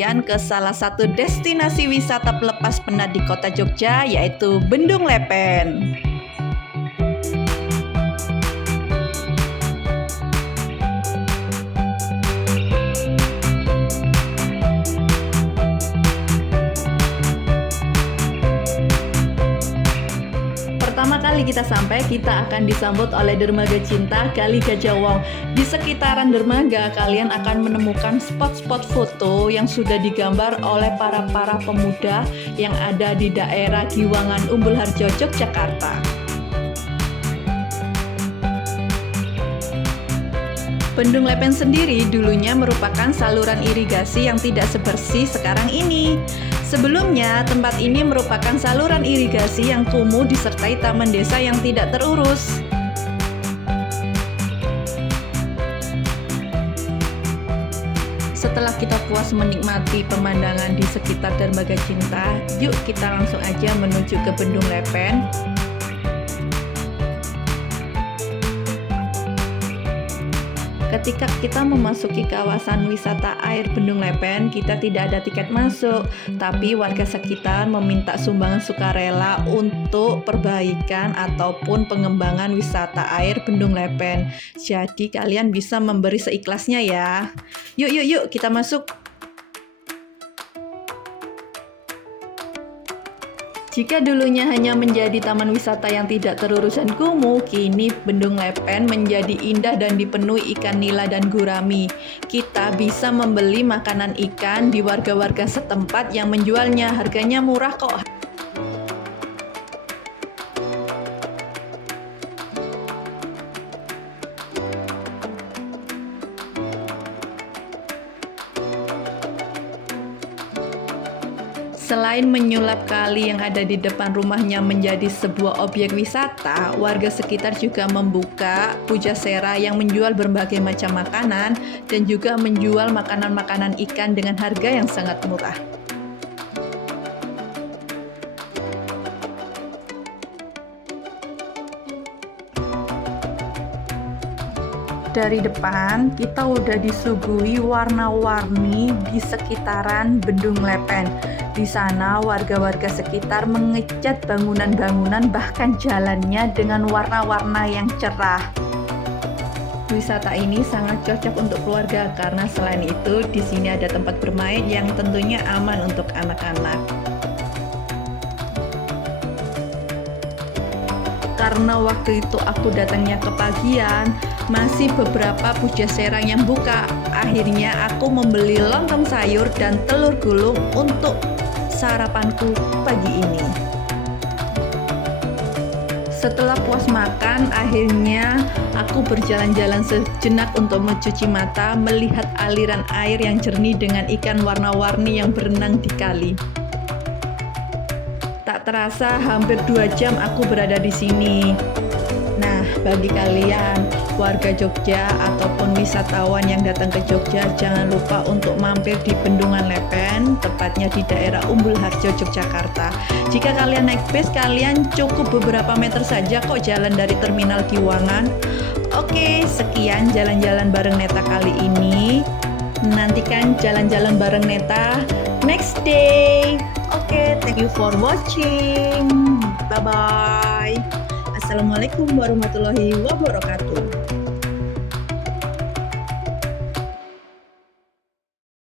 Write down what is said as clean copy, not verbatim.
kalian ke salah satu destinasi wisata pelepas penat di kota Jogja, yaitu Bendung Lepen. Pertama kali kita sampai, kita akan disambut oleh Dermaga Cinta Kali Gajah Wong. Di sekitaran dermaga, kalian akan menemukan spot-spot foto yang sudah digambar oleh para pemuda yang ada di daerah Giwangan, Umbul Harjo, Yogyakarta. Bendung Lepen sendiri dulunya merupakan saluran irigasi yang tidak sebersih sekarang ini. Sebelumnya, tempat ini merupakan saluran irigasi yang kumuh disertai taman desa yang tidak terurus. Setelah kita puas menikmati pemandangan di sekitar Dermaga Cinta, yuk kita langsung aja menuju ke Bendung Lepen. Ketika kita memasuki kawasan wisata air Bendung Lepen, kita tidak ada tiket masuk, tapi warga sekitar meminta sumbangan sukarela untuk perbaikan ataupun pengembangan wisata air Bendung Lepen. Jadi kalian bisa memberi seikhlasnya ya. Yuk kita masuk. Jika dulunya hanya menjadi taman wisata yang tidak terurus dan kumuh, kini Bendung Lepen menjadi indah dan dipenuhi ikan nila dan gurami. Kita bisa membeli makanan ikan di warga-warga setempat yang menjualnya, harganya murah kok. Selain menyulap kali yang ada di depan rumahnya menjadi sebuah objek wisata, warga sekitar juga membuka pujasera yang menjual berbagai macam makanan dan juga menjual makanan-makanan ikan dengan harga yang sangat murah. Dari depan kita udah disuguhi warna-warni di sekitaran Bendung Lepen. Di sana warga-warga sekitar mengecat bangunan-bangunan bahkan jalannya dengan warna-warna yang cerah. Wisata ini sangat cocok untuk keluarga karena selain itu di sini ada tempat bermain yang tentunya aman untuk anak-anak. Karena waktu itu aku datangnya kepagian, masih beberapa pujasera yang buka. Akhirnya aku membeli lontong sayur dan telur gulung untuk sarapanku pagi ini. Setelah puas makan, akhirnya aku berjalan-jalan sejenak untuk mencuci mata, melihat aliran air yang jernih dengan ikan warna-warni yang berenang di kali. Tak terasa hampir 2 jam aku berada di sini. Nah, bagi kalian warga Jogja ataupun wisatawan yang datang ke Jogja, jangan lupa untuk mampir di Bendungan Lepen, tepatnya di daerah Umbul Harjo, Yogyakarta. Jika kalian naik bis, kalian cukup beberapa meter saja kok jalan dari Terminal Giwangan. Oke, sekian jalan-jalan bareng Neta kali ini. Nantikan jalan-jalan bareng Neta next day. Oke, thank you for watching. Bye-bye. Assalamualaikum warahmatullahi wabarakatuh.